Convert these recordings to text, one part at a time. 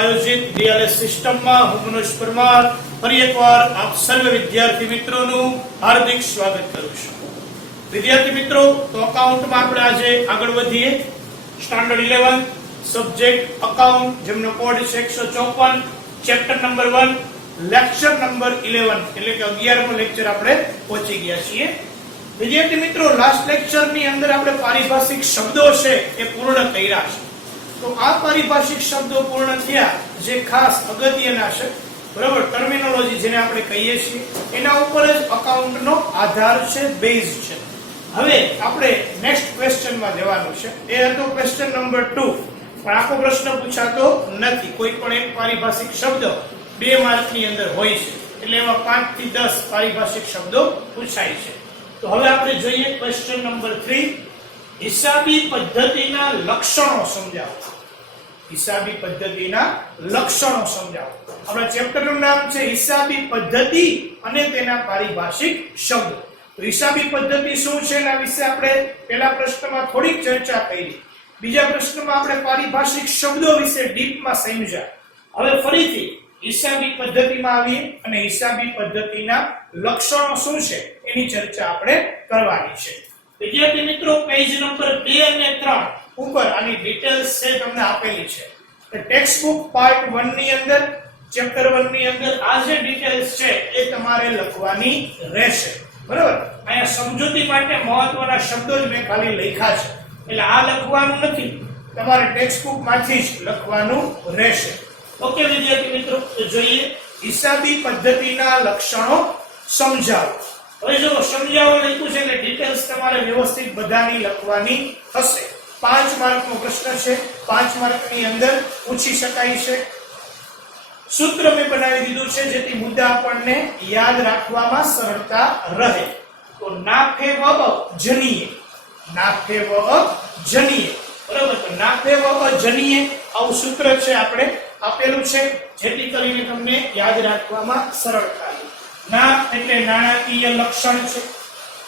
આયોજિત ડીએલએસ સિસ્ટમમાં હું મનોજ પરમાર ફરી એકવાર આપ સર્વ વિદ્યાર્થી મિત્રોનું હાર્દિક સ્વાગત કરું છું। વિદ્યાર્થી મિત્રો, તો અકાઉન્ટમાં આપણે આજે આગળ વધીએ। સ્ટાન્ડર્ડ 11 સબ્જેક્ટ અકાઉન્ટ, જેમનો કોડ છે 154, ચેપ્ટર નંબર 1, લેક્ચર નંબર 11 એટલે કે 11મો લેક્ચર આપણે પહોંચી ગયા છીએ। વિદ્યાર્થી મિત્રો, લાસ્ટ લેક્ચરની અંદર આપણે પારિભાષિક શબ્દો છે એ પૂર્ણ કર્યા છે। તો આ પારિભાષિક શબ્દો પૂર્ણ થયા જે ખાસ અગત્યના છે, બરાબર, ટર્મિનોલોજી જેને આપણે કહીએ છીએ, એના ઉપર જ અકાઉન્ટનો આધાર છે, બેઝ છે। હવે આપણે નેક્સ્ટ ક્વેશ્ચનમાં જવાનું છે। એ હતો ક્વેશ્ચન નંબર 2, પણ આખો પ્રશ્ન પૂછાતો નથી। કોઈ પણ એક પારિભાષિક શબ્દ 2 માર્કની અંદર હોય છે, એટલે એમાં 5 થી 10 પારિભાષિક શબ્દો પૂછાય છે। તો હવે આપણે જોઈએ ક્વેશ્ચન નંબર 3, હિસાબી પદ્ધતિના લક્ષણો સમજાવો। હિસાબી પદ્ધતિના લક્ષણો સમજાવો। આપણા ચેપ્ટરનું નામ છે હિસાબી પદ્ધતિ અને તેના પારિભાષિક શબ્દો। તો હિસાબી પદ્ધતિ શું છે એના વિશે આપણે પહેલા પ્રશ્નમાં થોડીક ચર્ચા કરી, બીજા પ્રશ્નમાં આપણે પારિભાષિક શબ્દો વિશે ડીપમાં સમજ્યા। હવે ફરીથી હિસાબી પદ્ધતિમાં આવીએ અને હિસાબી પદ્ધતિના લક્ષણો શું છે એની ચર્ચા આપણે કરવાની છે। વિદ્યાર્થી મિત્રો, પેજ નંબર 2 અને 3 ઉપર આની ડિટેલ્સ છે તમને આપેલી છે। ટેક્સ્ટ બુક પાર્ટ 1 ની અંદર, ચેપ્ટર 1 ની અંદર આ જે ડિટેલ્સ છે એ તમારે લખવાની રહેશે, બરાબર। અહીંયા સમજૂતી માટે મહત્વના શબ્દો જ મેં ખાલી લખ્યા છે, એટલે આ લખવાનું નથી, તમારે ટેક્સ્ટ બુક માંથી જ લખવાનું રહેશે। ઓકે વિદ્યાર્થી મિત્રો, તો જોઈએ હિસાબી પદ્ધતિના લક્ષણો સમજાવો। હવે જો સમજાવો લખ્યું છે એટલે ડિટેલ્સ તમારે વ્યવસ્થિત બધાની લખવાની થશે। 5 માર્કનો પ્રશ્ન છે, 5 માર્કની અંદર પૂછી શકાય છે। સૂત્ર મેં બનાવી દીધું છે જેથી મુદ્દા આપણને યાદ રાખવામાં સરળતા રહે। તો નાફે વ જનીય, નાફે વ જનીય, બરાબર। તો નાફે વ જનીય આવું સૂત્ર છે આપણે આપેલું છે, જેથી કરીને તમને યાદ રાખવામાં સરળતા રહે। ના એટલે નાણાકીય લક્ષણ છે।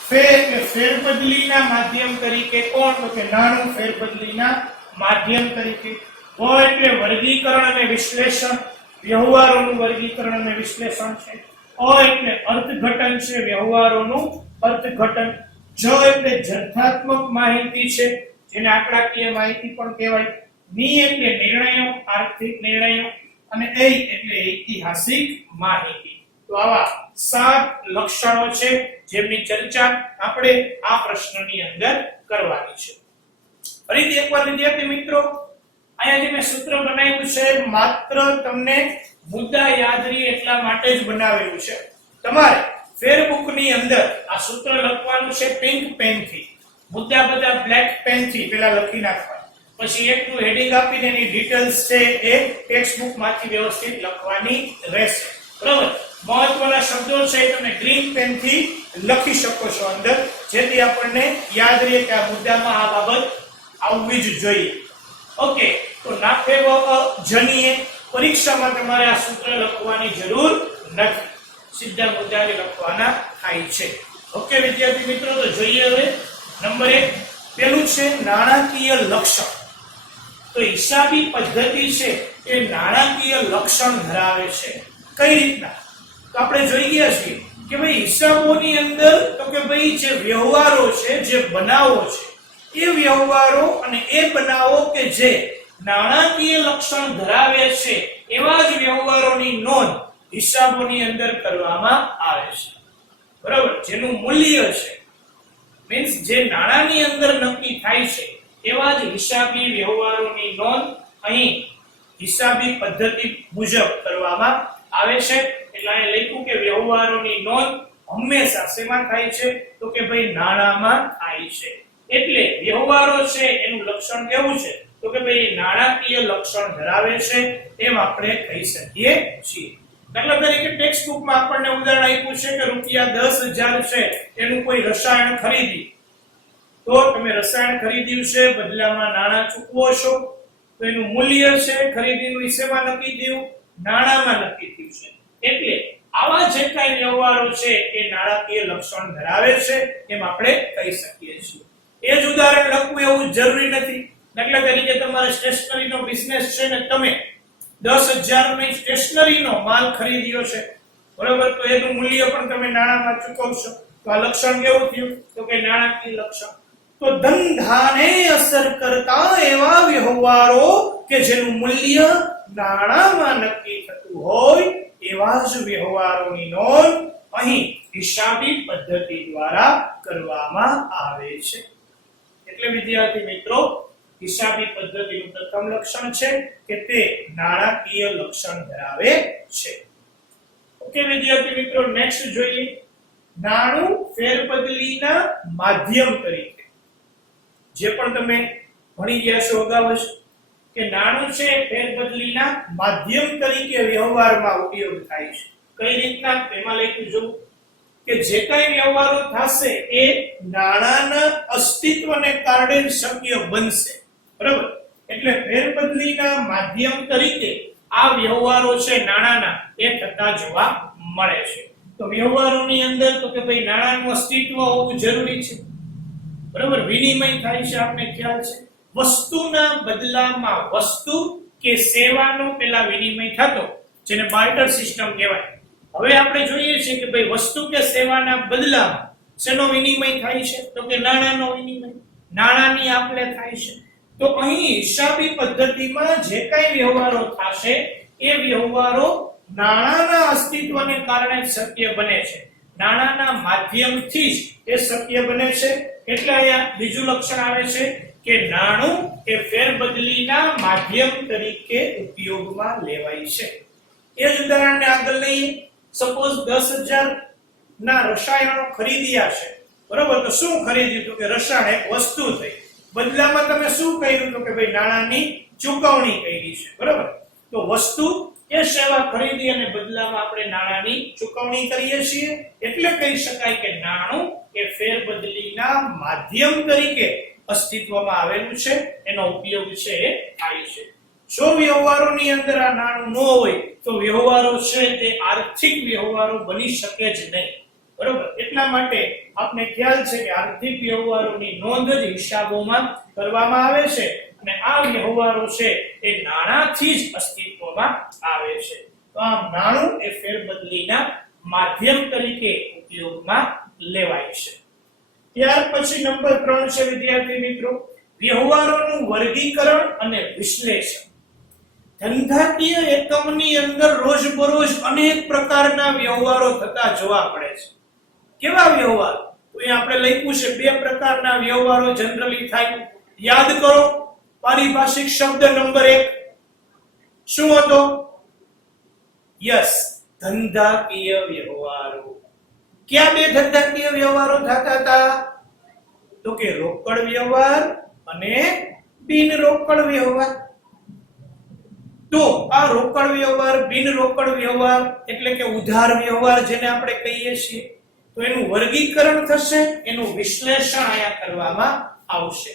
ફેર એટલે ફેરબદલીના માધ્યમ તરીકે કોણ? તો કે નાણું ફેરબદલીના માધ્યમ તરીકે। વ એટલે વર્ગીકરણ અને વિશ્લેષણ, વ્યવહારોનું વર્ગીકરણ અને વિશ્લેષણ છે। અ એટલે અર્થઘટન છે, વ્યવહારોનું અર્થઘટન। જ એટલે જથ્થાત્મક માહિતી છે, જેને આંકડાકીય માહિતી પણ કહેવાય। ની એટલે નિર્ણયો, આર્થિક નિર્ણયો। અને એ એટલે ઐતિહાસિક માહિતી। તો આવા 7 લક્ષણો છે જેમની ચર્ચા આપણે આ પ્રશ્નની અંદર કરવાની છે। ફરીથી એકવાર વિદ્યાર્થી મિત્રો, અહીંયા જે મેં સૂત્ર બનાવ્યું છે માત્ર તમને મુદ્દા યાદ રહે એટલા માટે જ બનાવેલું છે। તમારે ફેરબુકની અંદર આ સૂત્ર લખવાનું છે પિંક પેનથી, મુદ્દા બધા બ્લેક પેનથી પહેલા લખી નાખવા, પછી એકનું હેડિંગ આપીને એની ડિટેલ્સ છે એ ટેક્સ્ટ બુક માંથી વ્યવસ્થિત લખવાની રહેશે, બરાબર। મહત્વના શબ્દો છે તમે ગ્રીન પેનથી લખી શકો છો અંદર, જેથી આપણને યાદ રહે કે આ મુદ્દામાં આ બાબત આવવી જ જોઈએ। ઓકે, તો નાફે વ જનીય પરીક્ષામાં તમારે આ સૂત્ર લખવાની જરૂર નથી, સીધા મુદ્દા લખવાના થાય છે। ઓકે વિદ્યાર્થી મિત્રો, તો જોઈએ હવે નંબર 1, પેલું છે નાણાકીય લક્ષણ। તો હિસાબી પદ્ધતિ છે એ નાણાકીય લક્ષણ ધરાવે છે। કઈ રીતના? તો આપણે જોઈ ગયા છીએ કે ભાઈ હિસાબોની અંદર તો કે ભાઈ જે વ્યવહારો છે, જે બનાવો છે, એ વ્યવહારો અને એ બનાવો કે જે નાણાકીય લક્ષણ ધરાવે છે એવા જ વ્યવહારોની નોંધ હિસાબોની અંદર કરવામાં આવે છે, બરાબર। જેનું મૂલ્ય છે, મીન્સ જે નાણાંની અંદર નક્કી થાય છે એવા જ હિસાબી વ્યવહારોની નોંધ અહીં હિસાબી પદ્ધતિ મુજબ કરવામાં આવે છે। એટલે અહીં લખ્યું કે વ્યવહારોની નોંધ હંમેશા શેમાં થાય છે? તો કે ભાઈ નાણાંમાં થાય છે। એટલે વ્યવહારો છે એનું લક્ષણ કેવું છે? તો કે ભાઈ નાણાકીય લક્ષણ ધરાવે છે એમ આપણે કહી શકીએ છીએ। દાખલા તરીકે ટેક્સ્ટ બુકમાં આપણને ઉદાહરણ આપ્યું છે કે રૂપિયા 10,000 છે એનું કોઈ રસાયણ ખરીદી, તો તમે રસાયણ ખરીદ્યું છે, બદલામાં નાણાં ચૂકવો છો, તો એનું મૂલ્ય છે ખરીદીનું શેમાં નક્કી થયું? નાણાંમાં નક્કી થયું છે। એટલે આવા જે કાંઈ વ્યવહારો છે એ નાણાકીય લક્ષણ ધરાવે છે એમ આપણે કહી શકીએ છીએ। એ જ ઉદાહરણ લખવું એવું જરૂરી નથી। દાખલા તરીકે તમારે સ્ટેશનરીનો બિઝનેસ છે ને તમે 10,000 ની સ્ટેશનરીનો માલ ખરીદ્યો છે, બરાબર, તો એનું મૂલ્ય પણ તમે નાણામાં ચૂકવશો. તો આ લક્ષણ કેવું થયું? તો કે નાણાકીય લક્ષણ. તો ધંધાને અસર કરતા એવા વ્યવહારો કે જેનું મૂલ્ય નાણામાં નક્કી થતું હોય એવા જ વ્યવહારોની નોંધ અહીં હિસાબી પદ્ધતિ દ્વારા કરવામાં આવે છે. એટલે વિદ્યાર્થી મિત્રો, હિસાબી પદ્ધતિનું પ્રથમ લક્ષણ છે કે તે નાણાકીય લક્ષણ ધરાવે છે. ઓકે વિદ્યાર્થી મિત્રો, નેક્સ્ટ જોઈએ. નાણું ફેરબદલીના માધ્યમ તરીકે, જે પણ તમે ભણી ગયા છો અગાઉ જ, કે નાણું છે ફેરબદલીના માધ્યમ તરીકે વ્યવહારમાં ઉપયોગ થાય છે. કઈ રીતના? તેમાં લખ્યું જો કે જે કઈ વ્યવહારો થશે એ નાણાના અસ્તિત્વને કારણે શક્ય બનશે, બરાબર. એટલે ફેરબદલીના માધ્યમ તરીકે આ વ્યવહારો છે નાણાના એ થતા જોવા મળે છે. તો વ્યવહારોની અંદર તો કે ભાઈ નાણાનું અસ્તિત્વ હોવું જરૂરી છે, બરાબર. વિનિમય થાય છે, આપને ખ્યાલ છે. વસ્તુના બદલામાં વસ્તુ કે સેવાનો પેલા વિનિમય થતો, જેને બાર્ટર સિસ્ટમ કહેવાય. હવે આપણે જોઈએ છીએ કે ભાઈ વસ્તુ કે સેવાના બદલામાં શેનો વિનિમય થાય છે? તો કે નાણાનો વિનિમય, નાણાની આપ-લે થાય છે. તો અહીં હિસાબી પદ્ધતિમાં જે કઈ વ્યવહારો થશે એ વ્યવહારો નાણાના અસ્તિત્વને કારણે શક્ય બને છે, નાણાના માધ્યમથી જ એ શક્ય બને છે. એટલે અહીંયા બીજું લક્ષણ આવે છે કે નાણું એ ફેરબદલીના માધ્યમ તરીકે ઉપયોગમાં લેવાય છે. એ જ ઉદાહરણને આગળ લઈએ. સપોઝ 10,000 ના રસાયણો ખરીદ્યા છે, બરાબર. તો શું ખરીદ્યું? તો કે રસાયણ એક વસ્તુ થઈ, બદલામાં તમે શું કર્યું? તો કે ભાઈ નાણાની ચૂકવણી કરી છે, બરાબર. તો વસ્તુ એ સેવા ખરીદી અને બદલામાં આપણે નાણાની ચૂકવણી કરીએ છીએ. એટલે કહી શકાય કે નાણું એ ફેરબદલીના માધ્યમ તરીકે અસ્તિત્વમાં આવેલું છે, એનો ઉપયોગ છે એ થાય છે. જો વ્યવહારોની અંદર આ નાણું ન હોય તો વ્યવહારો છે તે આર્થિક વ્યવહારો બની શકે જ નહીં, બરાબર. એટલા માટે આપને ખ્યાલ છે કે આર્થિક વ્યવહારોની નોંધ જ હિસાબોમાં કરવામાં આવે છે અને આ વ્યવહારો છે એ નાણાથી જ અસ્તિત્વમાં આવે છે. તો આ નાણું એ ફેરબદલીના માધ્યમ તરીકે ઉપયોગમાં લેવાય છે. ત્યાર પછી નંબર 3 છે વિદ્યાર્થી મિત્રો, વ્યવહારોનું વર્ગીકરણ અને વિશ્લેષણ. ધંધાકીય એકમની અંદર રોજબરોજ અનેક પ્રકારના વ્યવહારો થતા જોવા મળે છે. કેવા વ્યવહાર? તો અહીં આપણે લખ્યું છે બે પ્રકારના વ્યવહારો જનરલી થાય. યાદ કરો, પારિભાષિક શબ્દ નંબર 1 શું હતો? યસ, ધંધાકીય વ્યવહારો. ક્યાં બે ધંધાકીય વ્યવહારો થતા હતા? તો કે રોકડ વ્યવહાર અને બિન રોકડ વ્યવહાર. તો આ રોકડ વ્યવહાર, બિન રોકડ વ્યવહાર એટલે કે ઉધાર વ્યવહાર જેને આપણે કહીએ છીએ, તો એનું વર્ગીકરણ થશે, એનું વિશ્લેષણ અહીંયા કરવામાં આવશે,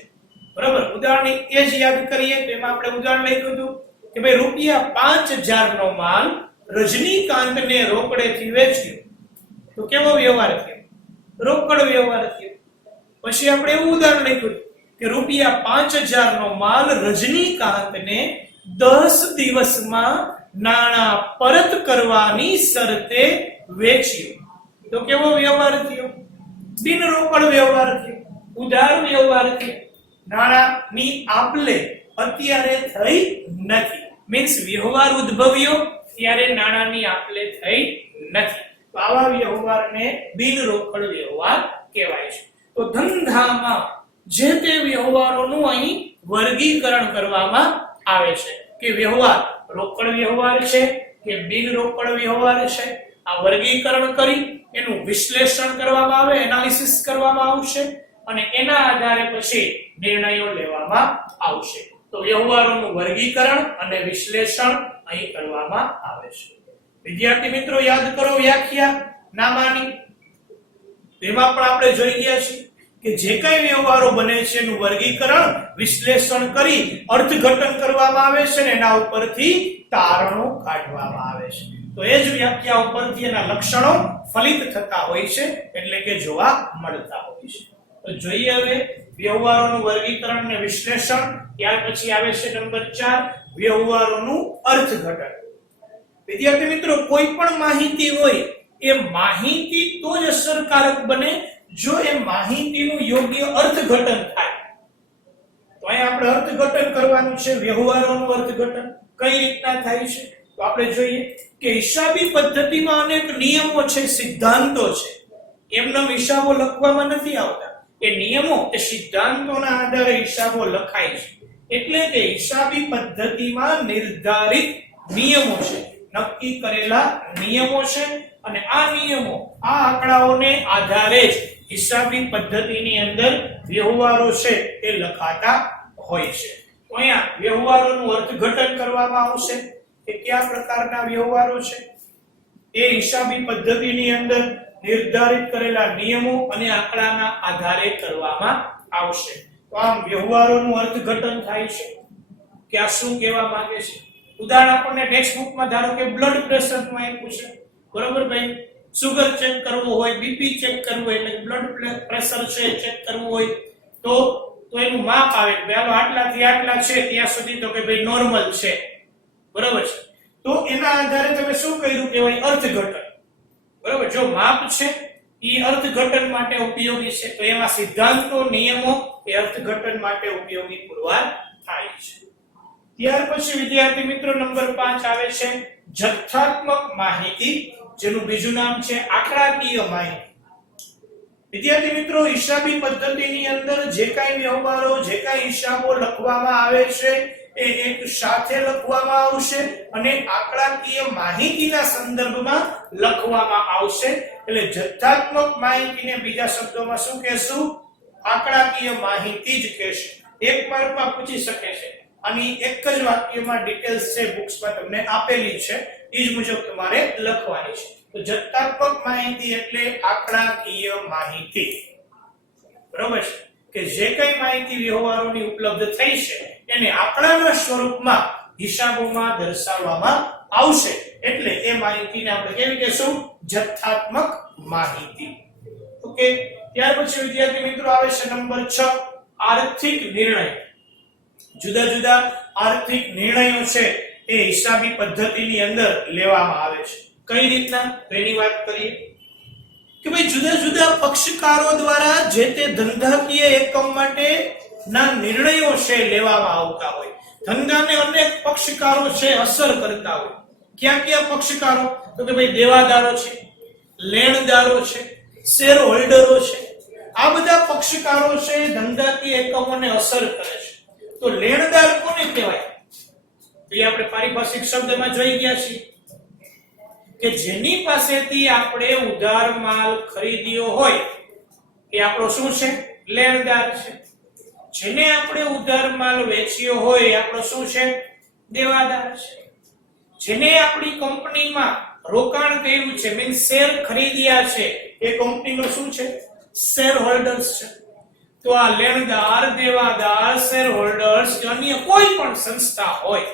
બરાબર. ઉદાહરણ એ જ યાદ કરીએ તો એમાં આપણે ઉદાહરણ લખ્યું હતું કે ભાઈ ₹5,000 નો માલ રજનીકાંતને રોકડેથી વેચ્યો. તો કેવો વ્યવહાર થયો? રોકડ વ્યવહાર થયો. પછી આપણે એવું ઉદાહરણ લખ્યું કે ₹5,000 નો માલ રજનીકાંતને 10 દિવસમાં નાણાં પરત કરવાની શરતે વેચ્યો. તો કેવો વ્યવહાર થયો? બિન રોકડ વ્યવહાર થયો, ઉધાર વ્યવહાર થયો. નાણાંની આપ-લે અત્યારે થઈ નથી, મીન્સ વ્યવહાર ઉદ્ભવ્યો ત્યારે નાણાંની આપ-લે થઈ નથી. તો આવા વ્યવહારને બિન રોકડ વ્યવહાર કહેવાય છે. તો ધંધામાં જે તે વ્યવહારોનું અહીં વર્ગીકરણ કરવામાં આવે છે કે વ્યવહાર રોકડ વ્યવહાર છે કે બિન રોકડ વ્યવહાર છે. આ વર્ગીકરણ કરી એનું વિશ્લેષણ કરવામાં આવે, એનાલિસિસ કરવામાં આવશે અને એના આધારે પછી નિર્ણયો લેવામાં આવશે. તો વ્યવહારોનું વર્ગીકરણ અને વિશ્લેષણ અહીં કરવામાં આવે છે. વિદ્યાર્થી મિત્રો યાદ કરો વ્યાખ્યા નામાની. તેમાં પણ આપણે જોઈ ગયા છીએ કે જે કઈ વ્યવહારો બને છે એનું વર્ગીકરણ વિશ્લેષણ કરી અર્થઘટન કરવામાં આવે છે અને એના ઉપરથી તારણો કાઢવામાં આવે છે. તો એ જ વ્યાખ્યા ઉપરથી એના લક્ષણો ફલિત થતા હોય છે, એટલે કે જોવા મળતા હોય છે. તો જોઈએ હવે વ્યવહારોનું વર્ગીકરણ અને વિશ્લેષણ. ત્યાર પછી આવે છે નંબર 4 વ્યવહારોનું અર્થઘટન. વિદ્યાર્થી મિત્રો, કોઈ પણ માહિતી હોય એ માહિતી તો જ અસરકારક બને જો એ માહિતીનું યોગ્ય અર્થઘટન થાય. તો અહીં આપણે અર્થઘટન કરવાનું છે. વ્યવહારોનું અર્થઘટન કઈ રીતના થાય છે તો આપણે જોઈએ કે હિસાબી પદ્ધતિમાં અનેક નિયમો છે, સિદ્ધાંતો છે. એમનો હિસાબો લખવામાં નથી આવતા. એ નિયમો એ સિદ્ધાંતોના આધારે હિસાબો લખાય છે. એટલે કે હિસાબી પદ્ધતિમાં નિર્ધારિત નિયમો છે, નક્કી કરેલા નિયમો છે અને આ નિયમો આ આંકડાઓને આધારે જ હિસાબી પદ્ધતિની અંદર વ્યવહારો છે એ લખાતા હોય છે. તો અહીંયા વ્યવહારોનું અર્થઘટન કરવામાં આવશે કે કયા પ્રકારના વ્યવહારો છે એ હિસાબી પદ્ધતિની અંદર નિર્ધારિત કરેલા નિયમો અને આંકડાના આધારે કરવામાં આવશે. તો આમ વ્યવહારોનું અર્થઘટન થાય છે કે આ શું કહેવા માંગે છે. ઉદાહરણ આપણને ટેક્સ્ટ બુકમાં ધારો કે બ્લડ પ્રેશર નું આપ્યું છે, બરોબર ભાઈ. સુગર ચેક કરવું હોય, બીપી ચેક કરવું હોય, એટલે બ્લડ પ્રેશર છે ચેક કરવું હોય તો એનું માપ આવે કે ભાઈ આટલાથી આટલા છે ત્યાં સુધી તો કે ભાઈ નોર્મલ છે, બરોબર છે. તો એના આધારે તમે શું કર્યું કહેવાય અર્થઘટન, બરોબર. જો માપ છે એ અર્થઘટન માટે ઉપયોગી છે તો એમાં સિદ્ધાંતો નિયમો એ અર્થઘટન માટે ઉપયોગી પુરવાર થાય છે. ત્યાર પછી વિદ્યાર્થી મિત્રો નંબર 5 આવે છે જથ્થાત્મક માહિતી, જેનું બીજું નામ છે આંકડાકીય માહિતી. વિદ્યાર્થી મિત્રો, હિસાબી પદ્ધતિની અંદર જે કાંઈ વ્યવહારો, જે કાંઈ હિસાબો લખવામાં આવે છે એ એક સાથે લખવામાં આવશે અને આંકડાકીય માહિતીના સંદર્ભમાં લખવામાં આવશે. એટલે જથ્થાત્મક માહિતીને બીજા શબ્દોમાં શું કહેશું? આંકડાકીય માહિતી જ કહેશું. એક માર્કમાં પૂછી શકે છે. આની એક જ વાક્યમાં ડિટેલ્સ છે, બુક્સમાં તમને આપેલી છે, એ જ મુજબ તમારે લખવાની છે. તો જથ્થાત્મક માહિતી એટલે આંકડાકીય માહિતી, બરોબર છે. કે જે કઈ માહિતી વ્યવહારોની ઉપલબ્ધ થઈ છે એને આંકડાના સ્વરૂપમાં હિસાબોમાં દર્શાવવામાં આવશે. એટલે એ માહિતીને આપણે કેવી કહેશું? જથ્થાત્મક માહિતી. ઓકે. ત્યાર પછી વિદ્યાર્થી મિત્રો આવે છે નંબર 6 આર્થિક નિર્ણય. જુદા જુદા આર્થિક નિર્ણયો છે એ હિસાબી પદ્ધતિની અંદર લેવામાં આવે છે. કઈ રીતના તેની વાત કરીએ કે ભાઈ જુદા જુદા પક્ષકારો દ્વારા જે તે ધંધાકીય એકમ માટે ના નિર્ણયો છે લેવામાં આવતા હોય. ધંધાને અનેક પક્ષકારો છે અસર કરતા હોય. ક્યાં ક્યાં પક્ષકારો? તો કે ભાઈ દેવાદારો છે, લેણદારો છે, શેર હોલ્ડરો છે. આ બધા પક્ષકારો છે ધંધાકીય એકમોને અસર કરે છે. તો લેણદાર કોને કહેવાય? એ આપણે પારિભાષિક શબ્દમાં જોઈ ગયા છીએ કે જેની પાસેથી આપણે ઉધાર માલ ખરીદ્યો હોય એ આપણો શું છે? લેણદાર છે. જેને આપણે ઉધાર માલ વેચ્યો હોય એ આપણો શું છે? દેવાદાર છે. જેને આપણી કંપનીમાં રોકાણ કર્યું છે, મીન્સ શેર ખરીદ્યા છે, એ કંપનીનો શું છે? શેર હોલ્ડર્સ છે. તો આ લેણદાર, દેવાદાર, શેર હોલ્ડર્સ અન્ય કોઈ પણ સંસ્થા હોય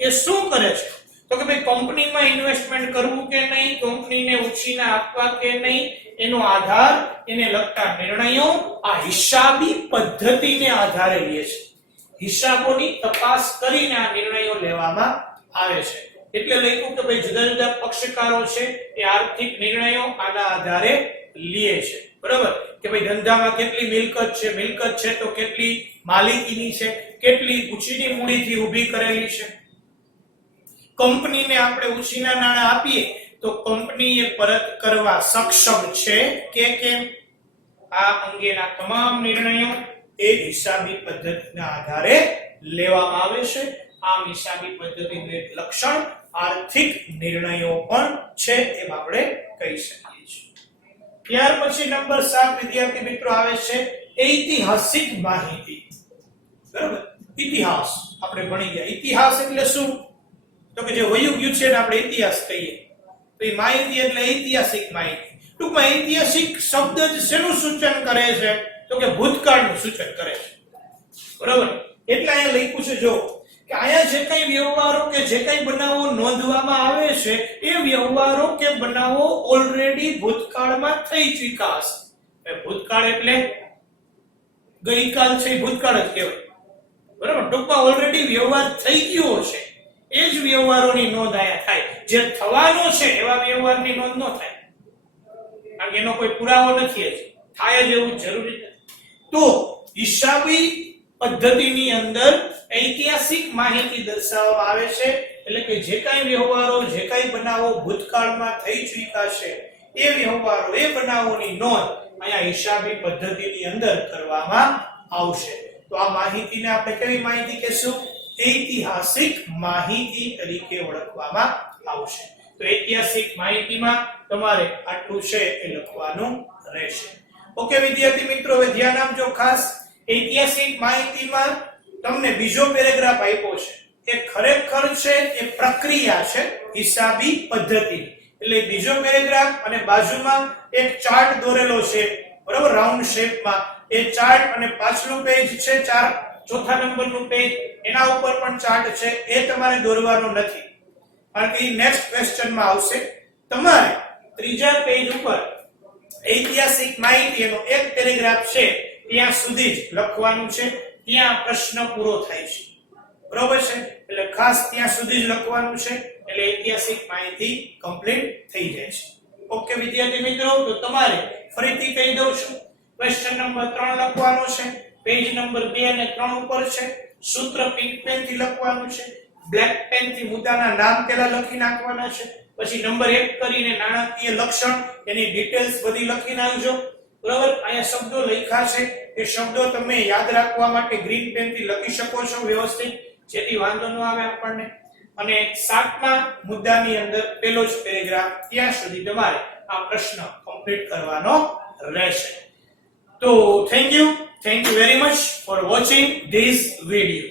એ શું કરે છે? તો કે ભાઈ કંપનીમાં ઇન્વેસ્ટમેન્ટ કરવું કે નહીં, કંપનીને ઉછીના આપવા કે નહીં, એનો આધાર, એને લગતા નિર્ણયો આ હિસાબી પદ્ધતિને આધારે લે છે. હિસાબોની તપાસ કરીને આ નિર્ણયો લેવામાં આવે છે. એટલે લખ્યું કે ભાઈ જુદા જુદા પક્ષકારો છે એ આર્થિક નિર્ણયો આના આધારે લે છે, બરાબર. કે ભાઈ ધંધામાં કેટલી મિલકત છે, મિલકત છે તો કેટલી માલિકીની છે, કેટલી ઉછીની મૂડીથી ઊભી કરેલી છે. કંપનીને આપણે ઉછીના નાણાં આપીએ તો કંપની એ પરત કરવા સક્ષમ છે કે કેમ? આ અંગેના તમામ નિર્ણયો એ હિસાબી પદ્ધતિના આધારે લેવામાં આવે છે. આ હિસાબી પદ્ધતિનું એક લક્ષણ આર્થિક નિર્ણયો પણ છે એમ આપણે કહી શકીએ છીએ. ત્યાર પછી નંબર 7 વિદ્યાર્થી મિત્રો આવે છે ઐતિહાસિક માહિતી, બરાબર. ઇતિહાસ આપણે ભણી ગયા. ઇતિહાસ એટલે શું? તો કે જે વયું ગયું છે ને આપણે ઇતિહાસ કહીએ તો એ માહિતી એટલે ઐતિહાસિક માહિતી. ટૂંકમાં ઐતિહાસિક શબ્દ જ શેનું સૂચન કરે છે? તો કે ભૂતકાળનું સૂચન કરે છે, બરાબર. એટલે અહીંયા લખ્યું છે જો કે અહીંયા જે કઈ વ્યવહારો કે જે કઈ બનાવો નોંધવામાં આવે છે એ વ્યવહારો કે બનાવો ઓલરેડી ભૂતકાળમાં થઈ ચૂક્યા છે. ભૂતકાળ એટલે ગઈકાલ છે એ ભૂતકાળ જ કહેવાય, બરાબર. ટૂંકમાં ઓલરેડી વ્યવહાર થઈ ગયો છે, એ જ વ્યવહારોની નોંધ આયા થાય. જે થવાનો છે એવા વ્યવહારની નોંધ ન થાય, કારણ કે એનો કોઈ પુરાવો નથી, હજી થાય જ એવું જરૂરી નથી. તો હિસાબી પદ્ધતિની અંદર ઐતિહાસિક માહિતી દર્શાવવામાં આવે છે, એટલે કે જે કાંઈ વ્યવહારો, જે કાંઈ બનાવો ભૂતકાળમાં થઈ ચૂક્યા છે એ વ્યવહારો, એ બનાવોની નોંધ અહીંયા હિસાબી પદ્ધતિની અંદર કરવામાં આવશે. તો આ માહિતીને આપણે કેવી માહિતી કહેશું? ઐતિહાસિક માહિતી તરીકે ઓળખવામાં આવશે. તો ઐતિહાસિક માહિતીમાં તમારે આટલું છે એ લખવાનું રહેશે. ઓકે વિદ્યાર્થી મિત્રો, હવે ધ્યાન આપજો ખાસ. ઐતિહાસિક માહિતીમાં તમને બીજો પેરેગ્રાફ આપ્યો છે, એ ખરેખર છે એ પ્રક્રિયા છે હિસાબી પદ્ધતિ. એટલે બીજો પેરેગ્રાફ અને બાજુમાં એક ચાર્ટ દોરેલો છે, બરાબર, રાઉન્ડ શેપમાં. એ ચાર્ટ અને પાછલું પેજ છે, ચોથા નંબરનું પેજ, એના ઉપર પણ ચાર્ટ છે. એ તમારે દોરવાનો નથી, કારણ કે નેક્સ્ટ ક્વેશ્ચનમાં આવશે. તમારે ત્રીજા પેજ ઉપર ઐતિહાસિક માહિતીનો એક પેરેગ્રાફ છે ત્યાં સુધી જ લખવાનું છે, ત્યાં પ્રશ્ન પૂરો થાય છે, બરોબર છે. એટલે ખાસ ત્યાં સુધી જ લખવાનું છે, એટલે ઐતિહાસિક માહિતી કમ્પ્લીટ થઈ જાય છે. ઓકે વિદ્યાર્થી મિત્રો, તો તમારે ફરીથી કહી દઉં છું, ક્વેશ્ચન નંબર 3 લખવાનો છે, પેજ નંબર 2 અને 3 ઉપર છે. સૂત્ર પિંક પેન થી લખવાનું છે, બ્લેક પેન થી મુદ્દાના નામ પહેલા લખી નાખવાના છે, પછી નંબર 1 કરીને નાણાકીય લક્ષણ, એની ડિટેલ્સ બધી લખી નાખજો, બરાબર. અહીંયા શબ્દો લખ્યા છે, એ શબ્દો તમે યાદ રાખવા માટે ગ્રીન પેન થી લખી શકો છો વ્યવસ્થિત, જેથી વાંધો ન આવે આપણને. અને 7મા મુદ્દાની અંદર પહેલો જ પેરેગ્રાફ, ત્યાં સુધી તમારે આ પ્રશ્ન કમ્પ્લીટ કરવાનો રહેશે. તો thank you very much for watching this video.